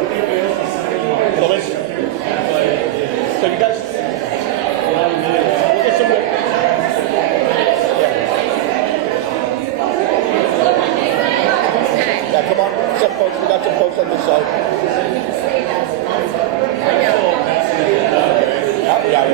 So you guys, we'll get some. Yeah, come on. Some folks, we got some folks on this side. Yeah.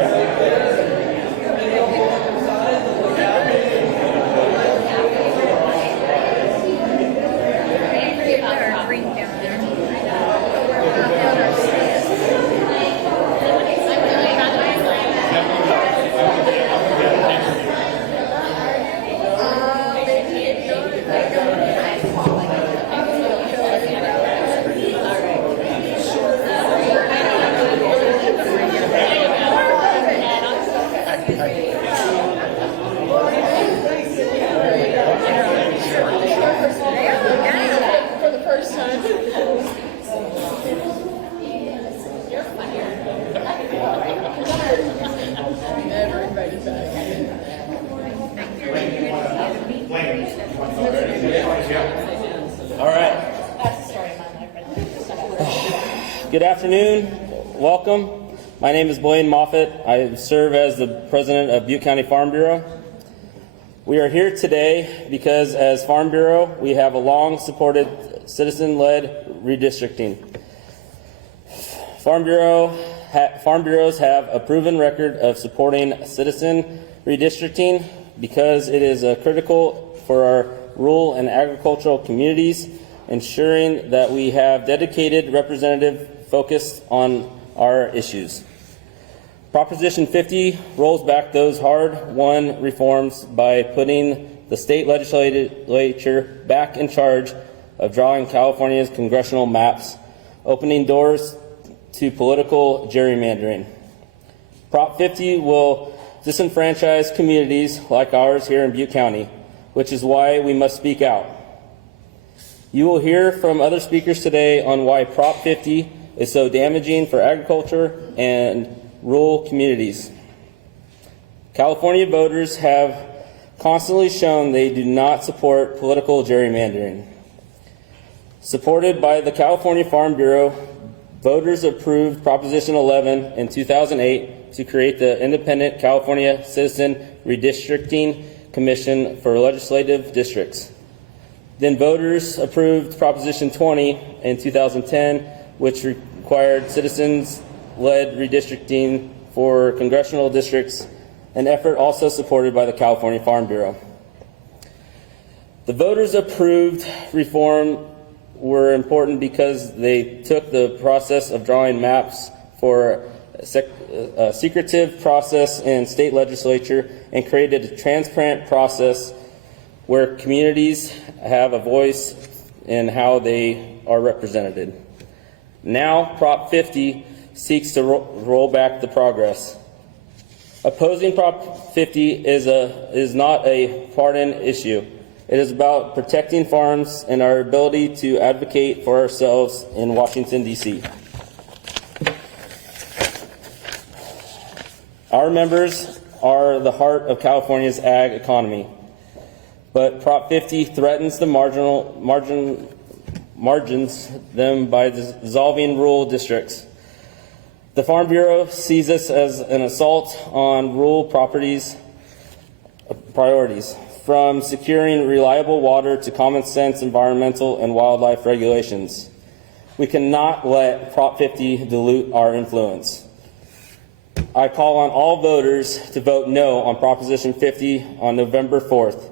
All right. Good afternoon. Welcome. My name is Blaine Moffitt. I serve as the president of Butte County Farm Bureau. We are here today because as Farm Bureau, we have a long-supported citizen-led redistricting. Farm bureaus have a proven record of supporting citizen redistricting because it is critical for our rural and agricultural communities, ensuring that we have dedicated representative focused on our issues. Proposition 50 rolls back those hard-won reforms by putting the state legislature back in charge of drawing California's congressional maps, opening doors to political gerrymandering. Prop 50 will disenfranchise communities like ours here in Butte County, which is why we must speak out. You will hear from other speakers today on why Prop 50 is so damaging for agriculture and rural communities. California voters have constantly shown they do not support political gerrymandering. Supported by the California Farm Bureau, voters approved Proposition 11 in 2008 to create the Independent California Citizen Redistricting Commission for legislative districts. Then voters approved Proposition 20 in 2010, which required citizens-led redistricting for congressional districts, an effort also supported by the California Farm Bureau. The voters approved reform were important because they took the process of drawing maps for a secretive process in state legislature and created a transparent process where communities have a voice in how they are represented. Now, Prop 50 seeks to roll back the progress. Opposing Prop 50 is not a partisan issue. It is about protecting farms and our ability to advocate for ourselves in Washington, D.C. Our members are the heart of California's ag economy, but Prop 50 threatens the margins them by dissolving rural districts. The Farm Bureau sees this as an assault on rural priorities, from securing reliable water to common sense environmental and wildlife regulations. We cannot let Prop 50 dilute our influence. I call on all voters to vote no on Proposition 50 on November 4th.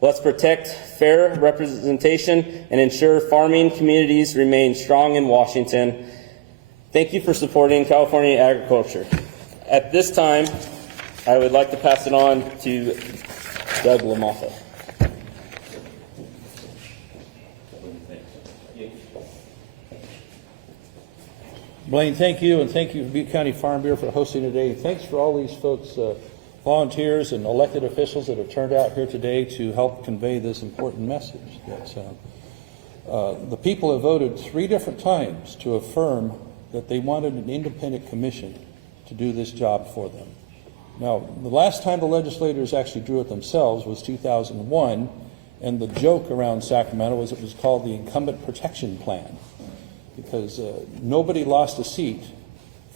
Let's protect fair representation and ensure farming communities remain strong in Washington. Thank you for supporting California agriculture. At this time, I would like to pass it on to Doug LaMoffa. Blaine, thank you, and thank you to Butte County Farm Bureau for hosting today. Thanks for all these folks, volunteers and elected officials that have turned out here today to help convey this important message. That the people have voted 3 different times to affirm that they wanted an independent commission to do this job for them. Now, the last time the legislators actually drew it themselves was 2001, and the joke around Sacramento was it was called the Incumbent Protection Plan, because nobody lost a seat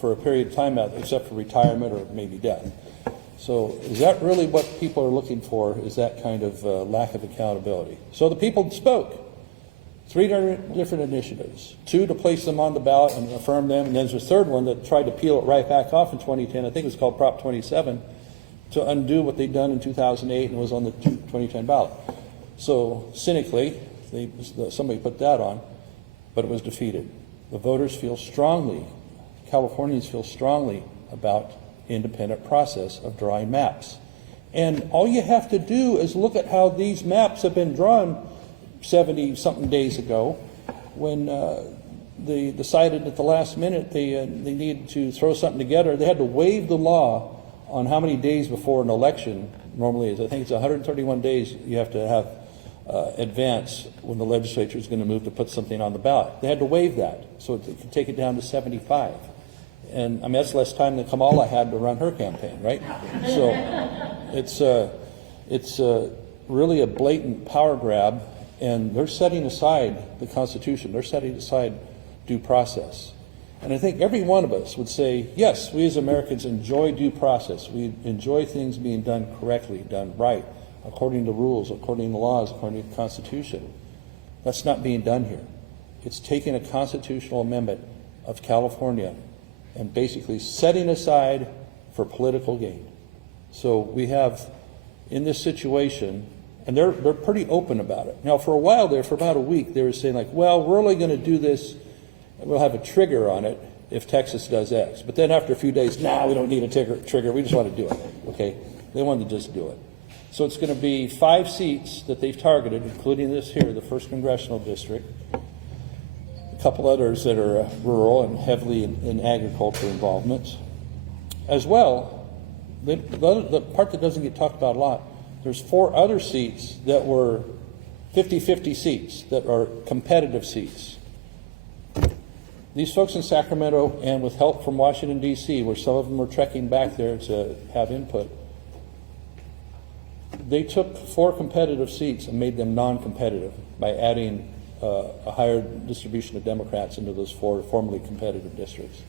for a period of time except for retirement or maybe death. So is that really what people are looking for, is that kind of lack of accountability? So the people spoke. 3 different initiatives, 2 to place them on the ballot and affirm them, and then there's a third one that tried to peel it right back off in 2010. I think it was called Prop 27, to undo what they'd done in 2008 and was on the 2010 ballot. So cynically, somebody put that on, but it was defeated. The voters feel strongly, Californians feel strongly about independent process of drawing maps. And all you have to do is look at how these maps have been drawn 70-something days ago, when they decided at the last minute they needed to throw something together. They had to waive the law on how many days before an election normally is. I think it's 131 days you have to have advance when the legislature is going to move to put something on the ballot. They had to waive that so they could take it down to 75. And I mean, that's less time than Kamala had to run her campaign, right? So it's really a blatant power grab. And they're setting aside the Constitution. They're setting aside due process. And I think every one of us would say, yes, we as Americans enjoy due process. We enjoy things being done correctly, done right, according to rules, according to laws, according to the Constitution. That's not being done here. It's taking a constitutional amendment of California and basically setting aside for political gain. So we have, in this situation, and they're pretty open about it. Now, for a while there, for about a week, they were saying like, well, we're only going to do this, and we'll have a trigger on it if Texas does X. But then after a few days, we don't need a trigger, we just want to do it, okay? They wanted to just do it. So it's going to be 5 seats that they've targeted, including this here, the 1st Congressional District, a couple others that are rural and heavily in agriculture involvements. As well, the part that doesn't get talked about a lot, there's 4 other seats that were 50-50 seats that are competitive seats. These folks in Sacramento, and with help from Washington, D.C., where some of them were trekking back there to have input, they took 4 competitive seats and made them non-competitive by adding a higher distribution of Democrats into those 4 formerly competitive districts.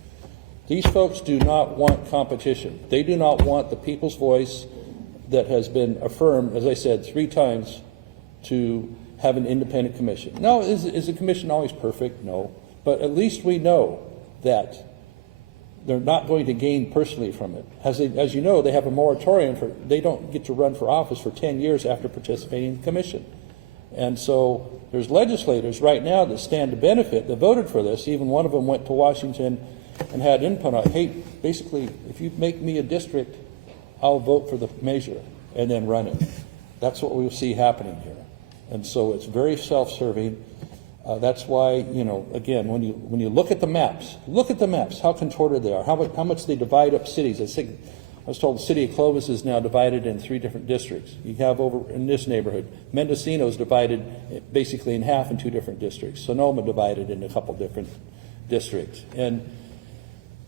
These folks do not want competition. They do not want the people's voice that has been affirmed, as I said, 3 times, to have an independent commission. Now, is the commission always perfect? No. But at least we know that they're not going to gain personally from it. As you know, they have a moratorium they don't get to run for office for 10 years after participating in the commission. And so there's legislators right now that stand to benefit, that voted for this. Even one of them went to Washington and had input on, hey, basically, if you make me a district, I'll vote for the measure and then run it. That's what we'll see happening here. And so it's very self-serving. That's why, again, when you look at the maps, how contorted they are, how much they divide up cities. I was told the city of Clovis is now divided in 3 different districts. You have over in this neighborhood, Mendocino is divided basically in half in 2 different districts. Sonoma divided in a couple different districts. And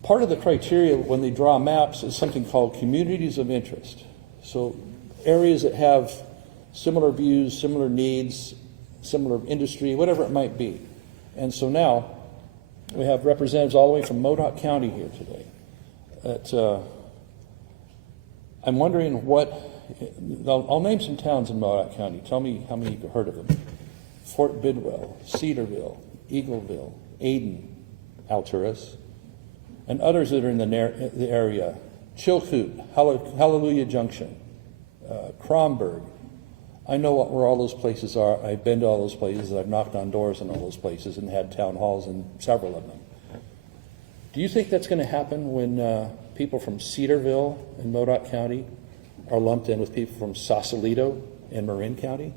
part of the criteria when they draw maps is something called communities of interest. So areas that have similar views, similar needs, similar industry, whatever it might be. And so now we have representatives all the way from Modoc County here today. I'm wondering I'll name some towns in Modoc County. Tell me how many you've heard of them. Fort Bidwell, Cedarville, Eagleville, Ayden, Alturas, and others that are in the area. Chilkoot, Hallelujah Junction, Kromberg. I know where all those places are. I've been to all those places. I've knocked on doors in all those places and had town halls in several of them. Do you think that's going to happen when people from Cedarville in Modoc County are lumped in with people from Sausalito in Marin County?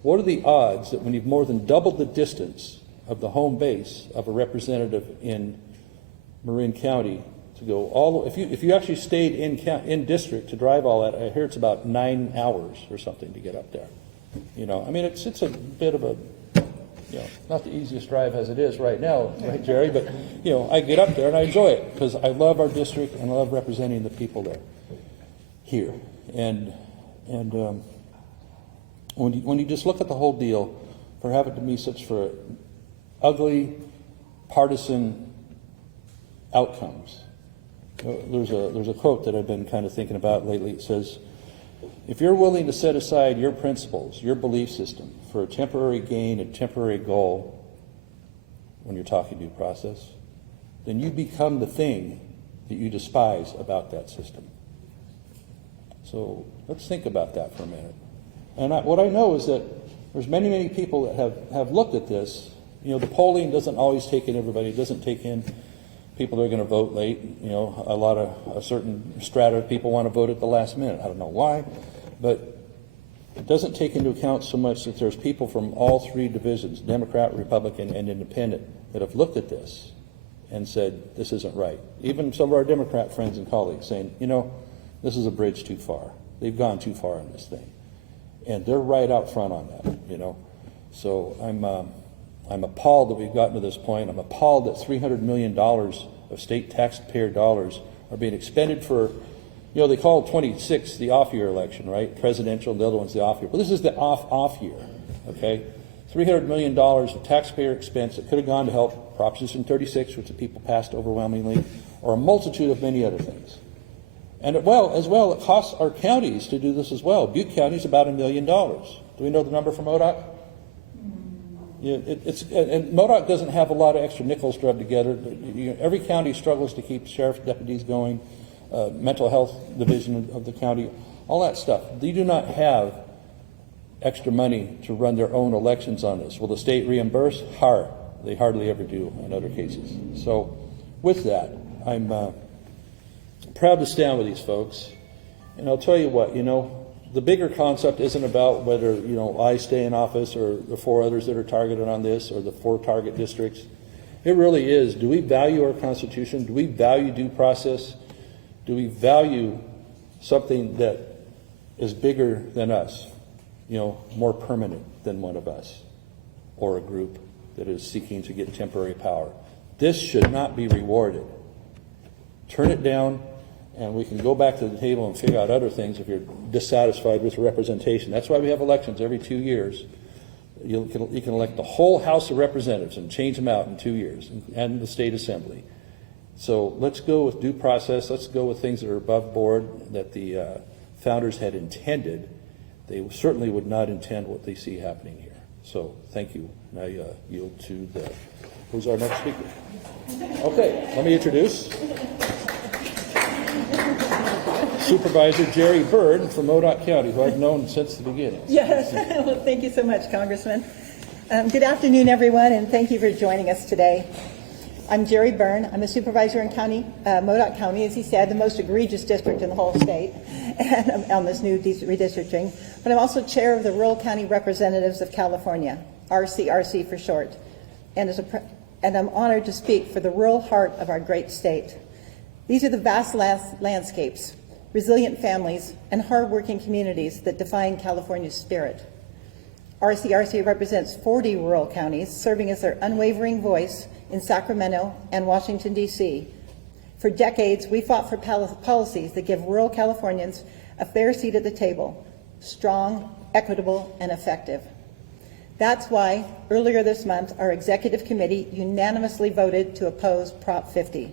What are the odds that when you've more than doubled the distance of the home base of a representative in Marin County to go all if you actually stayed in district to drive all that, I hear it's about 9 hours or something to get up there. I mean, it's a bit of a, not the easiest drive as it is right now, right, Jerry? But I get up there and I enjoy it because I love our district and I love representing the people there here. And when you just look at the whole deal, for having to be such for ugly, partisan outcomes. There's a quote that I've been kind of thinking about lately. It says, if you're willing to set aside your principles, your belief system, for a temporary gain, a temporary goal, when you're talking due process, then you become the thing that you despise about that system. So let's think about that for a minute. And what I know is that there's many, many people that have looked at this. You know, the polling doesn't always take in everybody. It doesn't take in people that are going to vote late. You know, a certain strata of people want to vote at the last minute. I don't know why, but it doesn't take into account so much that there's people from all three divisions, Democrat, Republican, and Independent, that have looked at this and said, this isn't right. Even some of our Democrat friends and colleagues saying, you know, this is a bridge too far. They've gone too far on this thing. And they're right out front on that, you know. So I'm appalled that we've gotten to this point. I'm appalled that $300 million of state taxpayer dollars are being expended for, you know, they call 26 the off-year election, right? Presidential, the other one's the off-year. But this is the off year, okay? $300 million of taxpayer expense that could have gone to help Proposition 36, which the people passed overwhelmingly, or a multitude of many other things. And it costs our counties to do this as well. Butte County is about $1 million. Do we know the number for MODOC? Yeah, and MODOC doesn't have a lot of extra nickels to rub together. Every county struggles to keep sheriff's deputies going, mental health division of the county, all that stuff. They do not have extra money to run their own elections on this. Will the state reimburse? They hardly ever do in other cases. So with that, I'm proud to stand with these folks. And I'll tell you what, you know, the bigger concept isn't about whether, you know, I stay in office or the 4 others that are targeted on this or the 4 target districts. It really is, do we value our Constitution? Do we value due process? Do we value something that is bigger than us, you know, more permanent than one of us or a group that is seeking to get temporary power? This should not be rewarded. Turn it down, and we can go back to the table and figure out other things if you're dissatisfied with representation. That's why we have elections every 2 years. You can elect the whole House of Representatives and change them out in 2 years, and the state assembly. So let's go with due process. Let's go with things that are above board that the founders had intended. They certainly would not intend what they see happening here. So thank you. Now I yield to who's our next speaker? Okay, let me introduce Supervisor Jerry Byrd from Modoc County, who I've known since the beginning. Yes, well, thank you so much, Congressman. Good afternoon, everyone, and thank you for joining us today. I'm Jerry Byrne. I'm a supervisor in Modoc County, as he said, the most egregious district in the whole state, and I'm on this new redistricting. But I'm also chair of the Rural County Representatives of California, RCRC for short, and I'm honored to speak for the rural heart of our great state. These are the vast landscapes, resilient families, and hardworking communities that define California's spirit. RCRC represents 40 rural counties, serving as their unwavering voice in Sacramento and Washington, D.C. For decades, we fought for policies that give rural Californians a fair seat at the table, strong, equitable, and effective. That's why, earlier this month, our executive committee unanimously voted to oppose Prop 50.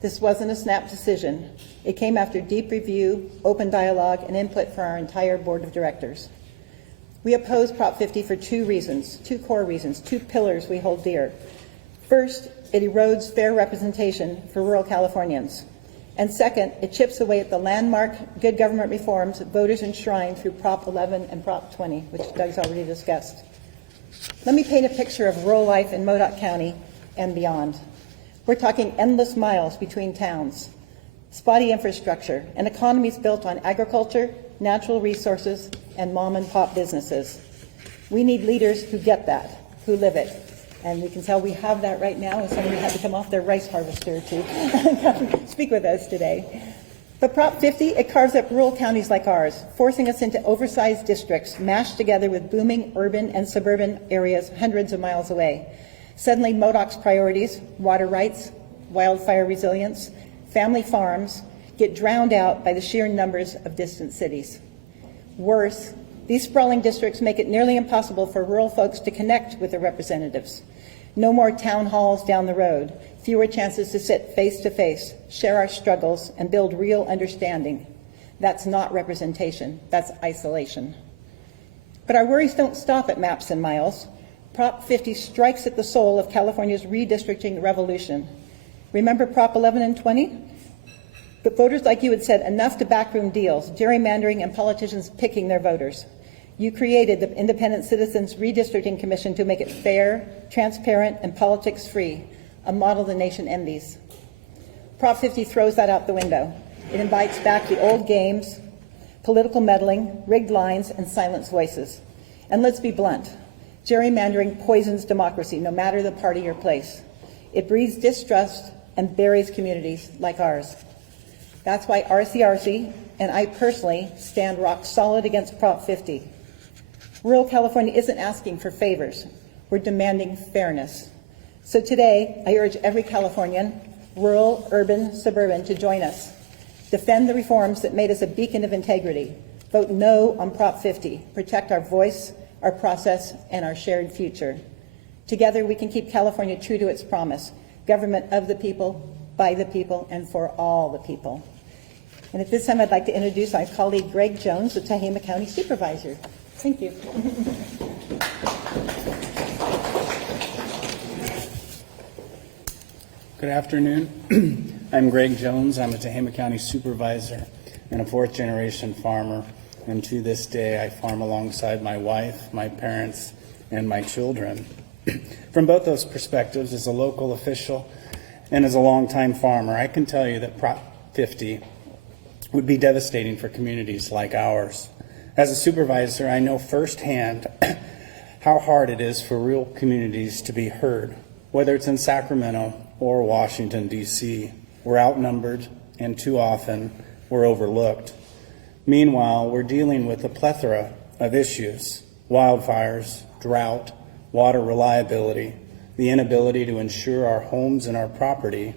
This wasn't a snap decision. It came after deep review, open dialogue, and input from our entire board of directors. We oppose Prop 50 for 2 reasons, 2 core reasons, 2 pillars we hold dear. First, it erodes fair representation for rural Californians. And second, it chips away at the landmark good government reforms that voters enshrined through Prop 11 and Prop 20, which Doug's already discussed. Let me paint a picture of rural life in Modoc County and beyond. We're talking endless miles between towns, spotty infrastructure, and economies built on agriculture, natural resources, and mom-and-pop businesses. We need leaders who get that, who live it. And we can tell we have that right now, and somebody had to come off their rice harvester to come speak with us today. But Prop 50, it carves up rural counties like ours, forcing us into oversized districts mashed together with booming urban and suburban areas hundreds of miles away. Suddenly, Modoc's priorities, water rights, wildfire resilience, family farms, get drowned out by the sheer numbers of distant cities. Worse, these sprawling districts make it nearly impossible for rural folks to connect with their representatives. No more town halls down the road, fewer chances to sit face to face, share our struggles, and build real understanding. That's not representation, that's isolation. But our worries don't stop at maps and miles. Prop 50 strikes at the soul of California's redistricting revolution. Remember Prop 11 and 20? But voters like you had said enough to backroom deals, gerrymandering, and politicians picking their voters. You created the Independent Citizens Redistricting Commission to make it fair, transparent, and politics-free, a model the nation envies. Prop 50 throws that out the window. It invites back the old games, political meddling, rigged lines, and silenced voices. And let's be blunt, gerrymandering poisons democracy, no matter the party or place. It breeds distrust and buries communities like ours. That's why RCRC and I personally stand rock solid against Prop 50. Rural California isn't asking for favors. We're demanding fairness. So today, I urge every Californian, rural, urban, suburban, to join us. Defend the reforms that made us a beacon of integrity. Vote no on Prop 50. Protect our voice, our process, and our shared future. Together, we can keep California true to its promise. Government of the people, by the people, and for all the people. And at this time, I'd like to introduce my colleague, Greg Jones, the Tehama County Supervisor. Thank you. Good afternoon. I'm Greg Jones. I'm a Tehama County Supervisor and a fourth-generation farmer. And to this day, I farm alongside my wife, my parents, and my children. From both those perspectives, as a local official and as a longtime farmer, I can tell you that Prop 50 would be devastating for communities like ours. As a supervisor, I know firsthand how hard it is for rural communities to be heard, whether it's in Sacramento or Washington, D.C. We're outnumbered, and too often we're overlooked. Meanwhile, we're dealing with a plethora of issues: wildfires, drought, water reliability, the inability to insure our homes and our property,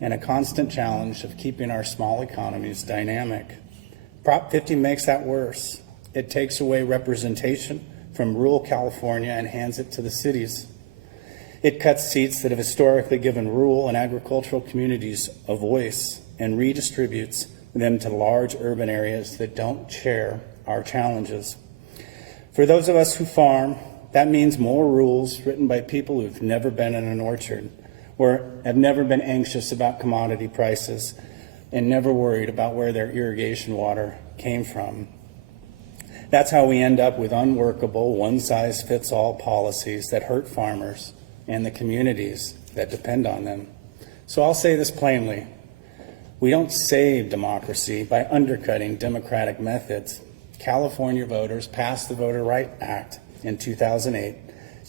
and a constant challenge of keeping our small economies dynamic. Prop 50 makes that worse. It takes away representation from rural California and hands it to the cities. It cuts seats that have historically given rural and agricultural communities a voice and redistributes them to large urban areas that don't share our challenges. For those of us who farm, that means more rules written by people who've never been in an orchard, or have never been anxious about commodity prices, and never worried about where their irrigation water came from. That's how we end up with unworkable, one-size-fits-all policies that hurt farmers and the communities that depend on them. So I'll say this plainly. We don't save democracy by undercutting democratic methods. California voters passed the Voter Rights Act in 2008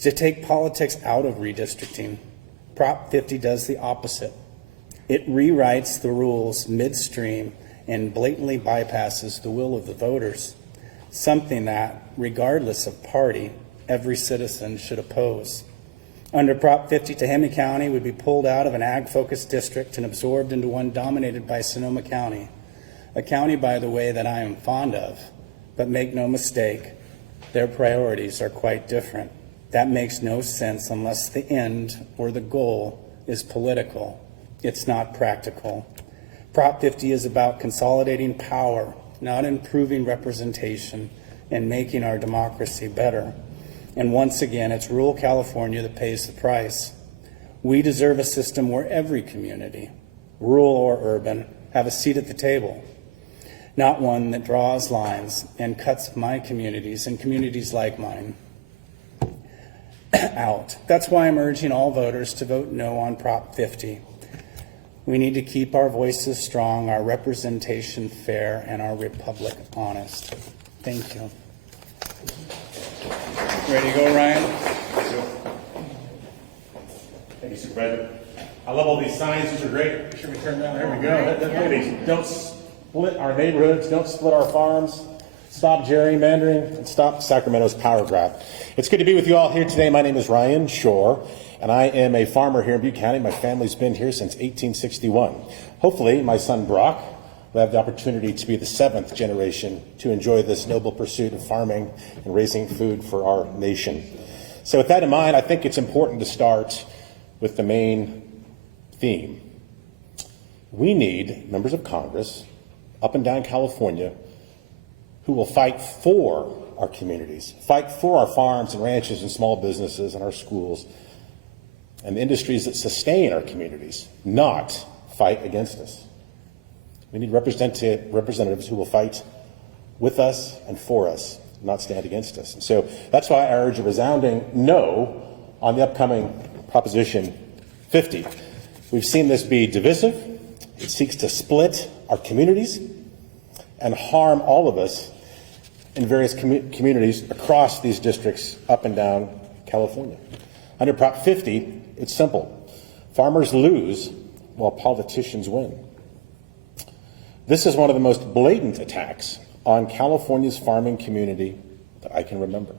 to take politics out of redistricting. Prop 50 does the opposite. It rewrites the rules midstream and blatantly bypasses the will of the voters, something that, regardless of party, every citizen should oppose. Under Prop 50, Tehama County would be pulled out of an ag-focused district and absorbed into one dominated by Sonoma County, a county, by the way, that I am fond of, but make no mistake, their priorities are quite different. That makes no sense unless the end or the goal is political. It's not practical. Prop 50 is about consolidating power, not improving representation and making our democracy better. And once again, it's rural California that pays the price. We deserve a system where every community, rural or urban, have a seat at the table, not one that draws lines and cuts my communities and communities like mine out. That's why I'm urging all voters to vote no on Prop 50. We need to keep our voices strong, our representation fair, and our republic honest. Thank you. Ready to go, Ryan? Thank you, Supervisor. I love all these signs. These are great. Make sure we turn down. There we go. Ladies, don't split our neighborhoods. Don't split our farms. Stop gerrymandering and stop Sacramento's power grab. It's good to be with you all here today. My name is Ryan Shore, and I am a farmer here in Butte County. My family's been here since 1861. Hopefully, my son Brock will have the opportunity to be the 7th generation to enjoy this noble pursuit of farming and raising food for our nation. So with that in mind, I think it's important to start with the main theme. We need members of Congress up and down California who will fight for our communities, fight for our farms and ranches and small businesses and our schools and the industries that sustain our communities, not fight against us. We need representatives who will fight with us and for us, not stand against us. And so that's why I urge a resounding no on the upcoming Proposition 50. We've seen this be divisive. It seeks to split our communities and harm all of us in various communities across these districts up and down California. Under Prop 50, it's simple. Farmers lose while politicians win. This is one of the most blatant attacks on California's farming community that I can remember.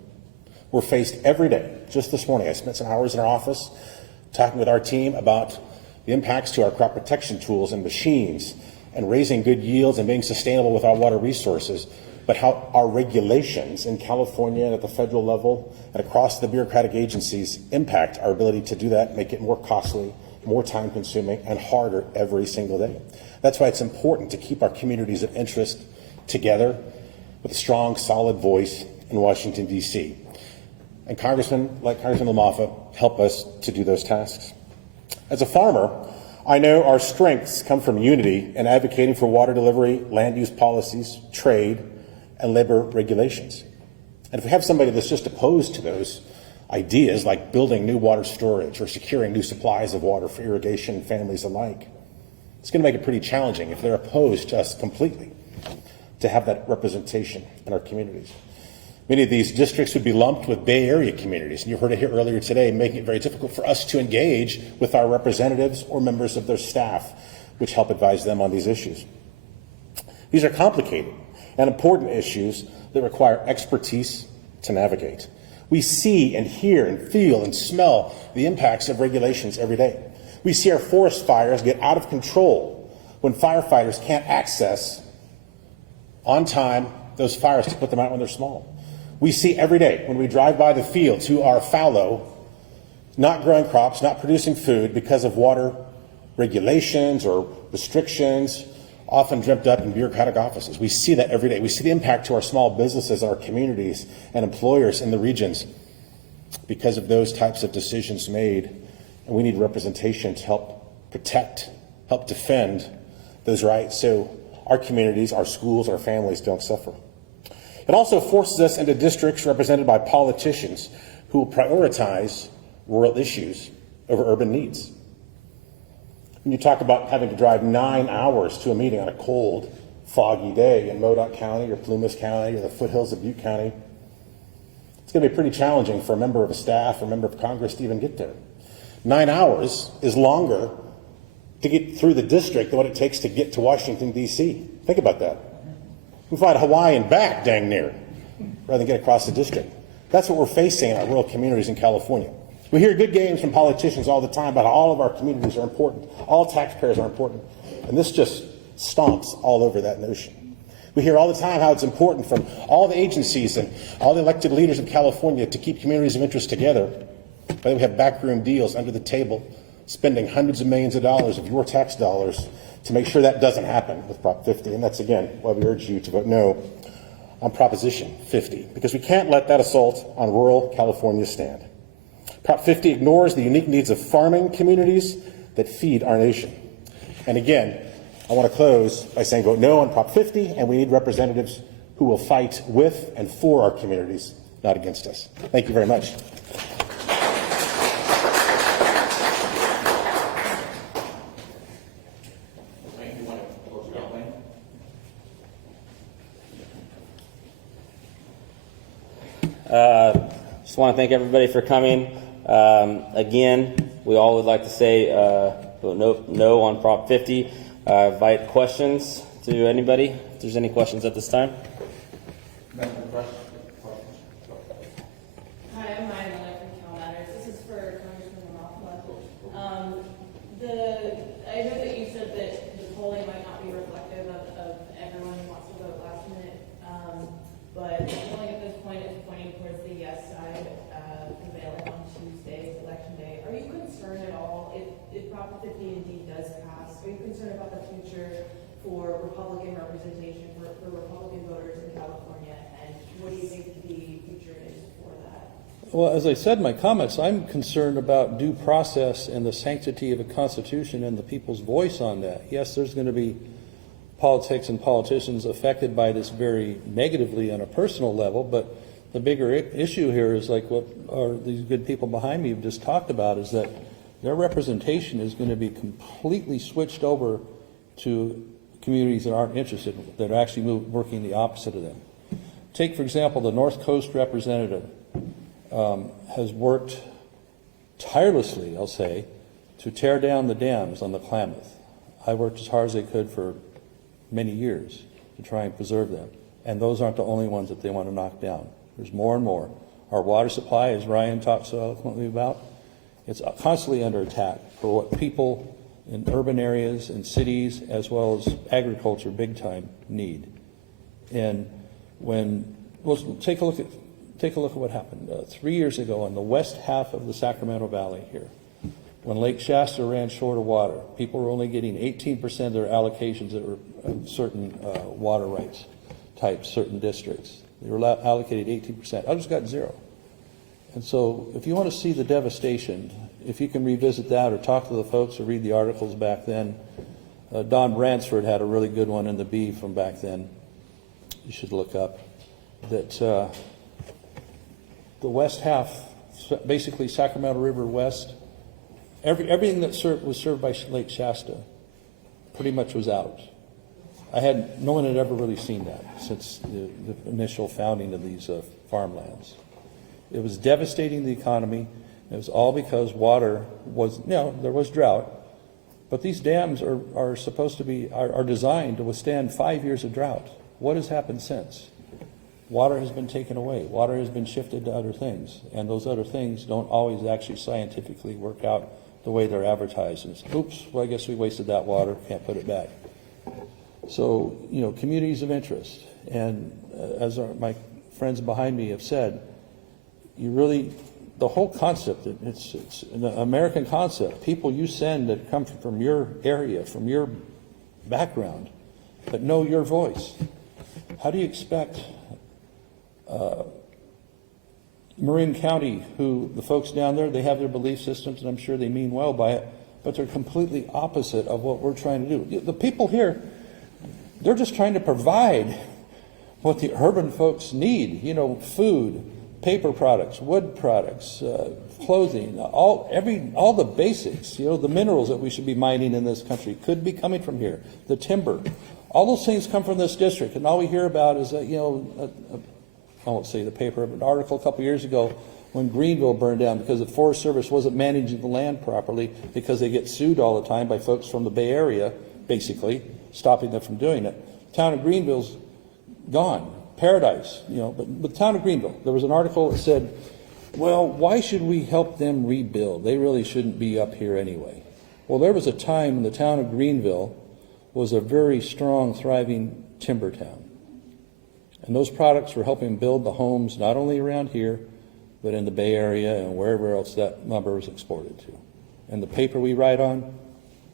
We're faced every day. Just this morning, I spent some hours in our office talking with our team about the impacts to our crop protection tools and machines and raising good yields and being sustainable with our water resources, but how our regulations in California and at the federal level and across the bureaucratic agencies impact our ability to do that, make it more costly, more time-consuming, and harder every single day. That's why it's important to keep our communities of interest together with a strong, solid voice in Washington, D.C. And congressmen like Congressman LaMaffa help us to do those tasks. As a farmer, I know our strengths come from unity in advocating for water delivery, land use policies, trade, and labor regulations. And if we have somebody that's just opposed to those ideas, like building new water storage or securing new supplies of water for irrigation and families alike, it's going to make it pretty challenging if they're opposed to us completely to have that representation in our communities. Many of these districts would be lumped with Bay Area communities, and you heard it here earlier today, making it very difficult for us to engage with our representatives or members of their staff, which help advise them on these issues. These are complicated and important issues that require expertise to navigate. We see and hear and feel and smell the impacts of regulations every day. We see our forest fires get out of control when firefighters can't access on time those fires to put them out when they're small. We see every day when we drive by the fields who are fallow, not growing crops, not producing food because of water regulations or restrictions, often dreamt up in bureaucratic offices. We see that every day. We see the impact to our small businesses, our communities, and employers in the regions because of those types of decisions made. And we need representation to help protect, help defend those rights so our communities, our schools, our families don't suffer. It also forces us into districts represented by politicians who will prioritize rural issues over urban needs. When you talk about having to drive 9 hours to a meeting on a cold, foggy day in Modoc County or Plumas County or the foothills of Butte County, it's going to be pretty challenging for a member of a staff or a member of Congress to even get there. 9 hours is longer to get through the district than what it takes to get to Washington, D.C. Think about that. We fly to Hawaii and back, dang near, rather than get across the district. That's what we're facing in our rural communities in California. We hear good games from politicians all the time about how all of our communities are important, all taxpayers are important, and this just stomps all over that notion. We hear all the time how it's important from all the agencies and all the elected leaders of California to keep communities of interest together, but we have backroom deals under the table, spending hundreds of millions of dollars of your tax dollars to make sure that doesn't happen with Prop 50. And that's, again, why we urge you to vote no on Proposition 50, because we can't let that assault on rural California stand. Prop 50 ignores the unique needs of farming communities that feed our nation. And again, I want to close by saying vote no on Prop 50, and we need representatives who will fight with and for our communities, not against us. Thank you very much. Just want to thank everybody for coming. Again, we all would like to say vote no on Prop 50. Invite questions to anybody, if there's any questions at this time. Hi, I'm Maya Miller from Cal Matters. This is for Congressman LaMaffa. I know that you said that the polling might not be reflective of everyone who wants to vote last minute, but the polling at this point is pointing towards the yes side prevail. Prop 50 indeed does pass, are you concerned about the future for Republican representation, for Republican voters in California, and what do you think the future is for that? Well, as I said in my comments, I'm concerned about due process and the sanctity of a constitution and the people's voice on that. Yes, there's going to be politics and politicians affected by this very negatively on a personal level, but the bigger issue here is like what these good people behind me have just talked about, is that their representation is going to be completely switched over to communities that aren't interested, that are actually working the opposite of them. Take, for example, the North Coast representative has worked tirelessly, I'll say, to tear down the dams on the Klamath. I worked as hard as I could for many years to try and preserve them. And those aren't the only ones that they want to knock down. There's more and more. Our water supply, as Ryan talked so eloquently about, it's constantly under attack for what people in urban areas and cities, as well as agriculture, big time, need. And take a look at what happened 3 years ago in the west half of the Sacramento Valley here. When Lake Shasta ran short of water, people were only getting 18% of their allocations that were certain water rights types, certain districts. They were allocated 18%. Others got 0. And so if you want to see the devastation, if you can revisit that or talk to the folks or read the articles back then, Don Bransford had a really good one in the Bee from back then. You should look up that the west half, basically Sacramento River West, everything that was served by Lake Shasta pretty much was out. No one had ever really seen that since the initial founding of these farmlands. It was devastating the economy. It was all because water was, there was drought, but these dams are supposed to be, are designed to withstand 5 years of drought. What has happened since? Water has been taken away. Water has been shifted to other things, and those other things don't always actually scientifically work out the way they're advertised. And oops, well, I guess we wasted that water, can't put it back. So, communities of interest, and as my friends behind me have said, the whole concept, it's an American concept. People you send that come from your area, from your background, that know your voice. How do you expect Marin County, who the folks down there, they have their belief systems, and I'm sure they mean well by it, but they're completely opposite of what we're trying to do. The people here, they're just trying to provide what the urban folks need, food, paper products, wood products, clothing, all the basics, the minerals that we should be mining in this country could be coming from here, the timber. All those things come from this district, and all we hear about is, I won't say the paper, but an article a couple years ago when Greenville burned down because the Forest Service wasn't managing the land properly because they get sued all the time by folks from the Bay Area, basically, stopping them from doing it. The town of Greenville's gone. Paradise, but the town of Greenville, there was an article that said, well, why should we help them rebuild? They really shouldn't be up here anyway. Well, there was a time when the town of Greenville was a very strong, thriving timber town. And those products were helping build the homes not only around here, but in the Bay Area and wherever else that lumber was exported to. And the paper we write on,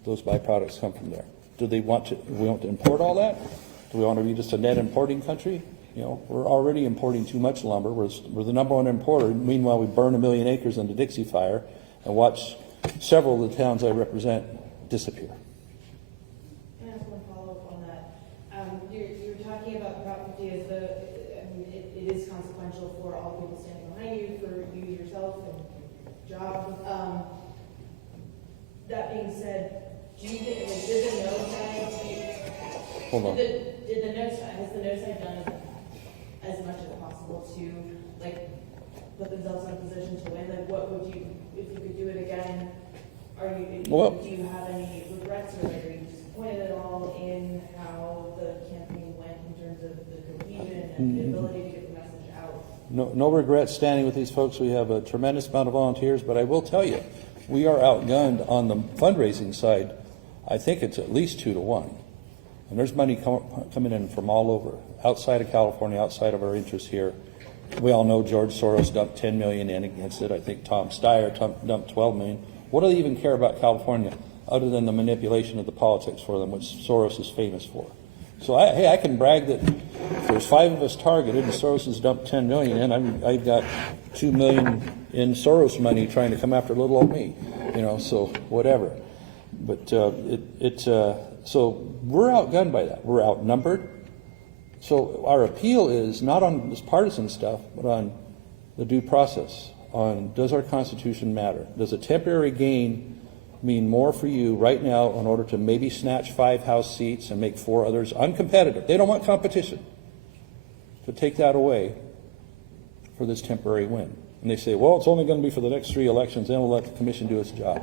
those byproducts come from there. Do we want to import all that? Do we want to be just a net importing country? We're already importing too much lumber. We're the number one importer. Meanwhile, we burn 1 million acres in the Dixie Fire and watch several of the towns I represent disappear. Can I ask one follow-up on that? You're talking about Prop 50 as it is consequential for all the people standing behind you, for you yourself and job. That being said, did the no side? Hold on. Has the no side done as much as possible to put themselves in a position to win? What would you, if you could do it again? Do you have any regrets, or are you disappointed at all in how the campaign went in terms of the cohesion and the ability to get the message out? No regrets standing with these folks. We have a tremendous amount of volunteers, but I will tell you, we are outgunned on the fundraising side. I think it's at least 2 to 1. And there's money coming in from all over, outside of California, outside of our interests here. We all know George Soros dumped $10 million in against it. I think Tom Steyer dumped $12 million. What do they even care about California? other than the manipulation of the politics for them, which Soros is famous for. So I can brag that if there's 5 of us targeted and Soros has dumped 10 million in, I've got 2 million in Soros money trying to come after little old me, so whatever. But so we're outgunned by that. We're outnumbered. So our appeal is not on this partisan stuff, but on the due process, on does our Constitution matter? Does a temporary gain mean more for you right now in order to maybe snatch 5 House seats and make 4 others uncompetitive? They don't want competition. To take that away for this temporary win. And they say, well, it's only going to be for the next 3 elections, then we'll let the commission do its job.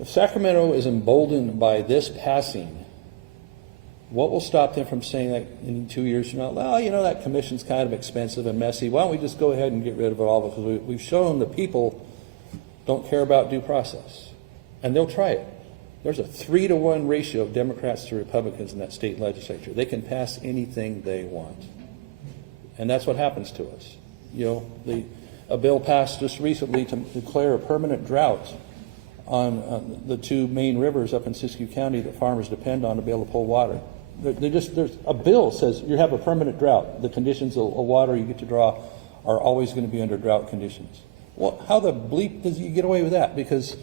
If Sacramento is emboldened by this passing, what will stop them from saying that in 2 years from now, well, that commission's kind of expensive and messy. Why don't we just go ahead and get rid of it all? Because we've shown the people don't care about due process. And they'll try it. There's a 3-to-1 ratio of Democrats to Republicans in that state legislature. They can pass anything they want. And that's what happens to us. A bill passed just recently to declare a permanent drought on the 2 main rivers up in Siskiyou County that farmers depend on to be able to pull water. There's a bill says you have a permanent drought. The conditions of water you get to draw are always going to be under drought conditions. Well, how the bleep does you get away with that? Because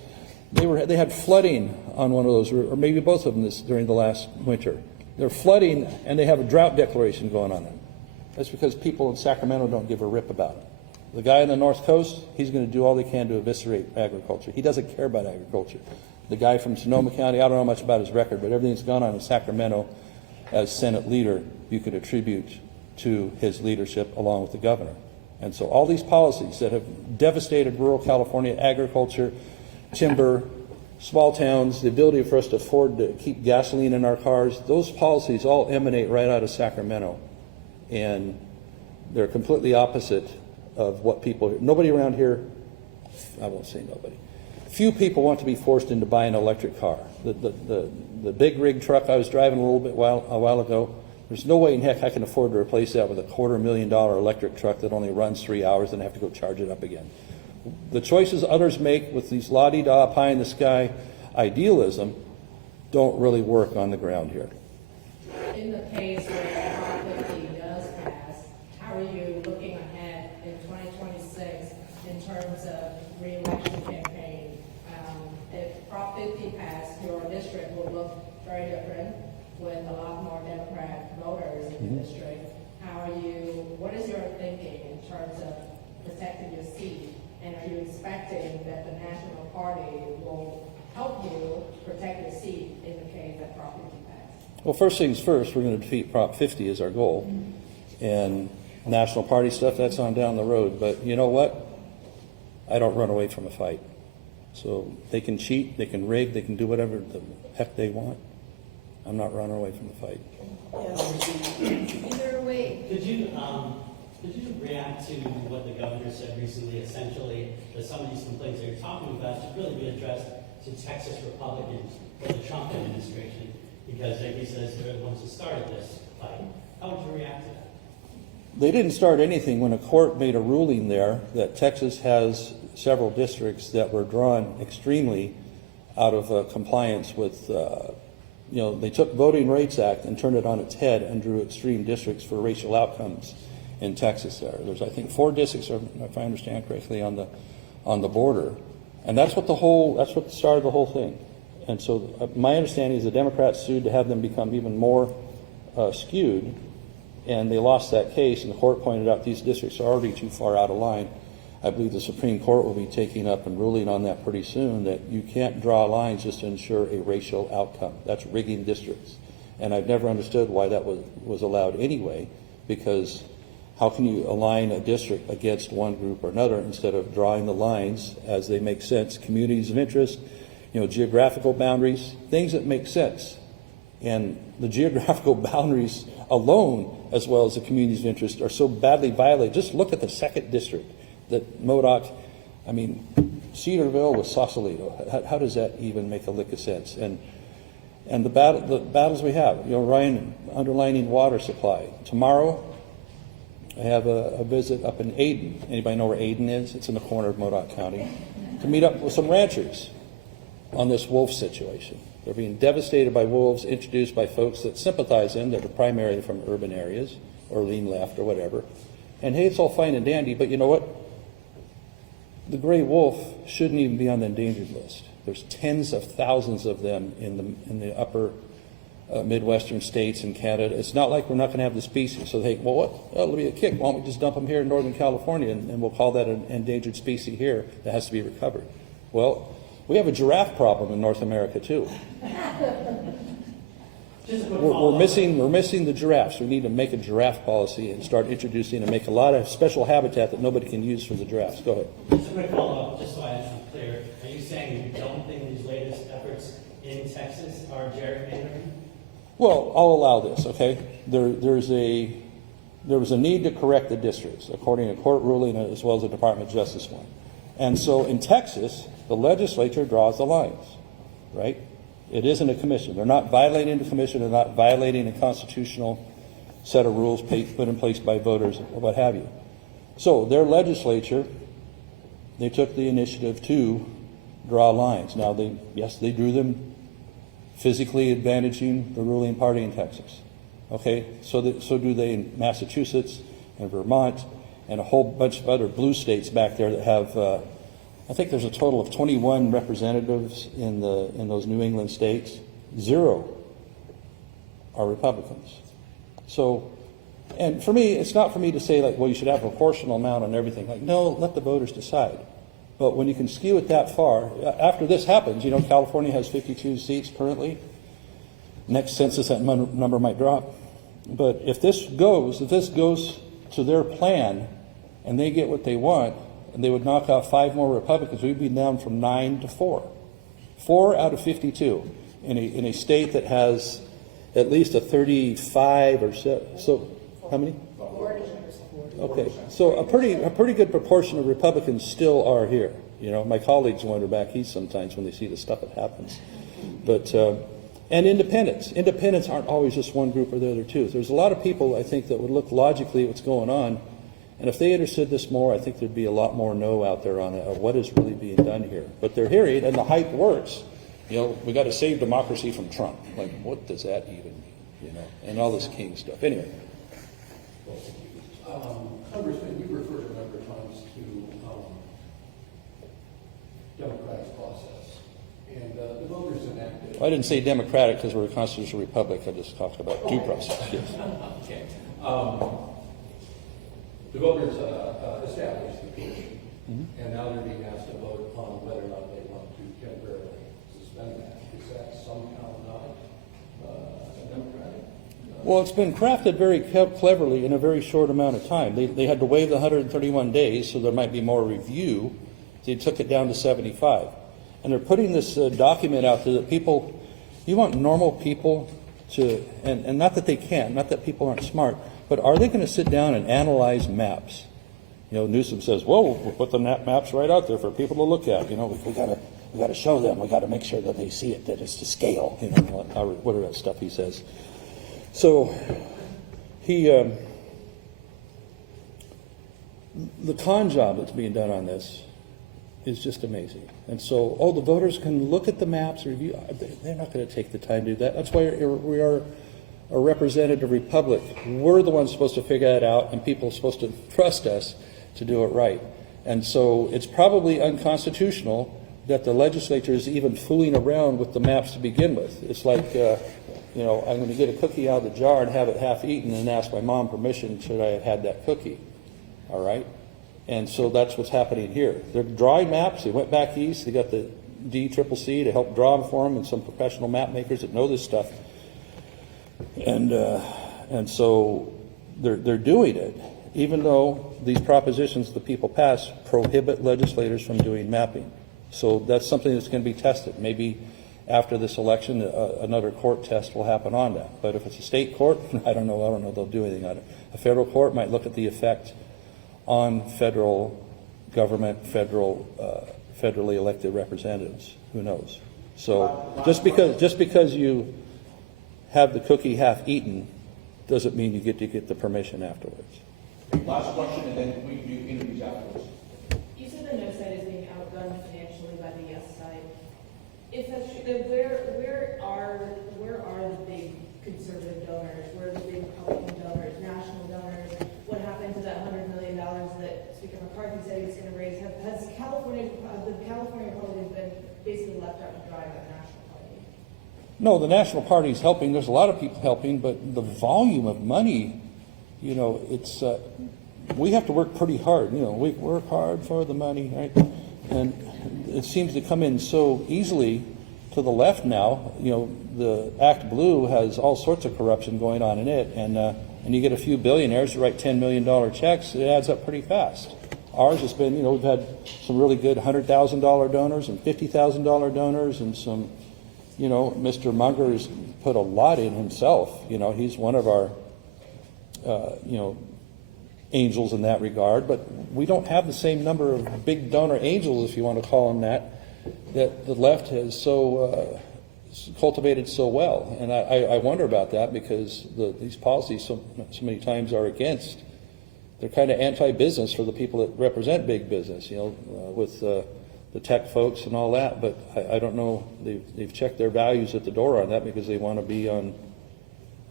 they had flooding on one of those, or maybe both of them during the last winter. They're flooding, and they have a drought declaration going on them. That's because people in Sacramento don't give a rip about it. The guy on the North Coast, he's going to do all they can to eviscerate agriculture. He doesn't care about agriculture. The guy from Sonoma County, I don't know much about his record, but everything that's gone on in Sacramento as Senate leader, you could attribute to his leadership along with the governor. And so all these policies that have devastated rural California, agriculture, timber, small towns, the ability for us to afford to keep gasoline in our cars, those policies all emanate right out of Sacramento. And they're completely opposite of what nobody around here, I won't say nobody, few people want to be forced into buying an electric car. The big rig truck I was driving a while ago, there's no way in heck I can afford to replace that with a $250,000 electric truck that only runs 3 hours and have to go charge it up again. The choices others make with these la-di-da, pie-in-the-sky idealism don't really work on the ground here. In the case where Prop 50 does pass, how are you looking ahead in 2026 in terms of re-election campaign? If Prop 50 passed, your district will look very different with a lot more Democrat voters in the district. What is your thinking in terms of protecting your seat? And are you expecting that the National Party will help you protect your seat in the case that Prop 50 passes? Well, first things first, we're going to defeat Prop 50 is our goal. And National Party stuff, that's on down the road. But you know what? I don't run away from a fight. So they can cheat, they can rig, they can do whatever the heck they want. I'm not running away from the fight. Either way. Could you react to what the governor said recently, essentially, that some of these complaints that you're talking about should really be addressed to Texas Republicans or the Trump administration, because like he says, they're the ones who started this fight. How would you react to that? They didn't start anything when a court made a ruling there that Texas has several districts that were drawn extremely out of compliance with, they took Voting Rights Act and turned it on its head and drew extreme districts for racial outcomes in Texas there. There's, I think, 4 districts, if I understand correctly, on the border. And that's what started the whole thing. And so my understanding is the Democrats sued to have them become even more skewed, and they lost that case, and the court pointed out these districts are already too far out of line. I believe the Supreme Court will be taking up and ruling on that pretty soon, that you can't draw lines just to ensure a racial outcome. That's rigging districts. And I've never understood why that was allowed anyway, because how can you align a district against one group or another instead of drawing the lines as they make sense? Communities of interest, geographical boundaries, things that make sense. And the geographical boundaries alone, as well as the communities of interest, are so badly violated. Just look at the 2nd district that MODOK, Cedarville with Sausalito. How does that even make a lick of sense? And the battles we have, Ryan, underlining water supply. Tomorrow, I have a visit up in Aden. Anybody know where Aden is? It's in the corner of Modoc County. To meet up with some ranchers. on this wolf situation. They're being devastated by wolves introduced by folks that sympathize in, that are primarily from urban areas or lean left or whatever. And hey, it's all fine and dandy, but you know what? The gray wolf shouldn't even be on the endangered list. There's tens of thousands of them in the upper Midwestern states and Canada. It's not like we're not going to have the species. So they think, well, what? That'll be a kick. Why don't we just dump them here in Northern California and we'll call that an endangered species here that has to be recovered. Well, we have a giraffe problem in North America too. We're missing the giraffes. We need to make a giraffe policy and start introducing and make a lot of special habitat that nobody can use for the giraffes. Go ahead. Just a quick follow-up, just so I'm clear. Are you saying you don't think these latest efforts in Texas are gerrymandering? Well, I'll allow this, okay? There was a need to correct the districts, according to court ruling as well as the Department of Justice one. And so in Texas, the legislature draws the lines, right? It isn't a commission. They're not violating the commission. They're not violating a constitutional set of rules put in place by voters or what have you. So their legislature, they took the initiative to draw lines. Now, they drew them physically advantaging the ruling party in Texas. Okay, so do they in Massachusetts and Vermont and a whole bunch of other blue states back there that have, I think there's a total of 21 representatives in those New England states. 0 are Republicans. So, and for me, it's not for me to say like, well, you should have a proportional amount on everything. Like, no, let the voters decide. But when you can skew it that far, after this happens, you know, California has 52 seats currently. Next census, that number might drop. But if this goes to their plan and they get what they want, and they would knock out 5 more Republicans, we'd be down from 9 to 4. 4 out of 52 in a state that has at least a 35 or so. So how many? 40. Okay, so a pretty good proportion of Republicans still are here. You know, my colleagues wander back east sometimes when they see the stuff that happens. But and independents. Independents aren't always just one group or the other too. There's a lot of people, I think, that would look logically at what's going on, and if they understood this more, I think there'd be a lot more know out there on it of what is really being done here. But they're hearing, and the hype works. You know, we got to save democracy from Trump. Like, what does that even mean? You know, and all this king stuff. Anyway. Congressman, you referred a number of times to democratic process, and the voters enacted. I didn't say democratic because we're a constitutional republic. I just talked about due process. Yes. Okay. The voters established the commission, and now they're being asked to vote on whether or not they want to temporarily suspend that. Is that somehow not democratic? Well, it's been crafted very cleverly in a very short amount of time. They had to waive the 131 days, so there might be more review. They took it down to 75. And they're putting this document out there that people, you want normal people to, and not that they can't, not that people aren't smart, but are they going to sit down and analyze maps? You know, Newsom says, well, we'll put the maps right out there for people to look at. You know, we got to show them. We got to make sure that they see it, that it's to scale. You know, whatever that stuff he says. So the con job that's being done on this is just amazing. And so, the voters can look at the maps, review. They're not going to take the time to do that. That's why we are a representative republic. We're the ones supposed to figure that out, and people are supposed to trust us to do it right. And so it's probably unconstitutional that the legislature is even fooling around with the maps to begin with. It's like, you know, I'm going to get a cookie out of the jar and have it half eaten and ask my mom permission should I have had that cookie. All right? And so that's what's happening here. They're drawing maps. They went back east. They got the DCCC to help draw them for them and some professional map makers that know this stuff. And so they're doing it, even though these propositions the people pass prohibit legislators from doing mapping. So that's something that's going to be tested. Maybe after this election, another court test will happen on that. But if it's a state court, I don't know they'll do anything on it. A federal court might look at the effect on federal government, federally elected representatives. Who knows? So just because you have the cookie half eaten doesn't mean you get to get the permission afterwards. Last question, and then we do interviews afterwards. You said the no side is being outgunned financially by the yes side. if that's true, then where are the big conservative donors? Where are the big Republican donors, national donors? What happened to that $100 million that Speaker McCarthy said he was going to raise? Has the California Republicans been basically left out to dry by the National Party? No, the National Party is helping. There's a lot of people helping, but the volume of money, you know, it's we have to work pretty hard. You know, we work hard for the money, right? And it seems to come in so easily to the left now. You know, the Act Blue has all sorts of corruption going on in it, and you get a few billionaires who write $10 million checks. It adds up pretty fast. Ours has been, you know, we've had some really good $100,000 donors and $50,000 donors, and some, you know, Mr. Munger's put a lot in himself. You know, he's one of our, you know, angels in that regard, but we don't have the same number of big donor angels, if you want to call them that the left has so cultivated so well. And I wonder about that, because these policies so many times are against, they're kind of anti-business for the people that represent big business, you know, with the tech folks and all that. But I don't know, they've checked their values at the door on that because they want to be on,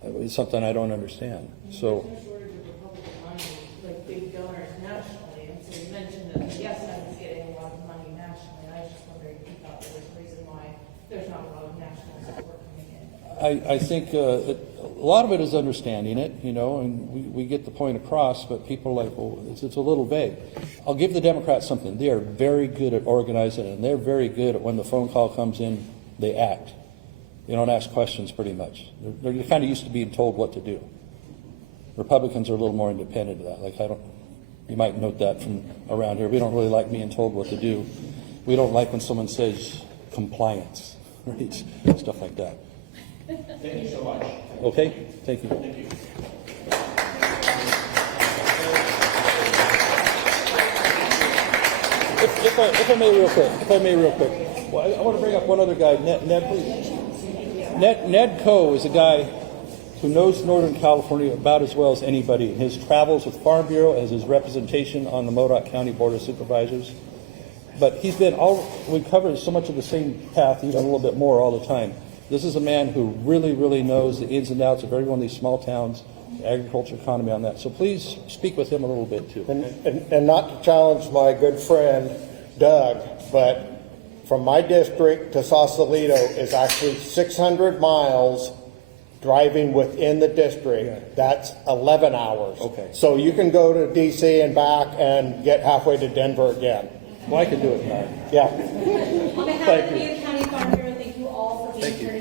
it's something I don't understand. So. There's no shortage of Republican money, like big donors nationally, and so you mentioned that the yes side is getting a lot of money nationally. I was just wondering if you thought there was a reason why there's not a lot of national support coming in. I think a lot of it is understanding it, you know, and we get the point across, but people are like, well, it's a little vague. I'll give the Democrats something. They are very good at organizing, and they're very good at when the phone call comes in, they act. They don't ask questions pretty much. They're kind of used to being told what to do. Republicans are a little more independent of that. Like, you might note that from around here. We don't really like being told what to do. We don't like when someone says compliance, right? Stuff like that. Thank you so much. Okay, thank you. Thank you. If I may real quick. Well, I want to bring up one other guy, Ned, please. Ned Coe is a guy who knows Northern California about as well as anybody. His travels with Farm Bureau as his representation on the Modoc County Board of Supervisors. But he's been we cover so much of the same path, even a little bit more all the time. This is a man who really, really knows the ins and outs of every one of these small towns, the agriculture economy on that. So please speak with him a little bit too. And not to challenge my good friend Doug, but from my district to Sausalito is actually 600 miles driving within the district. That's 11 hours. Okay. So you can go to DC and back and get halfway to Denver again. Well, I can do it now. Yeah. On behalf of the Butte County Farm Bureau, thank you all for being here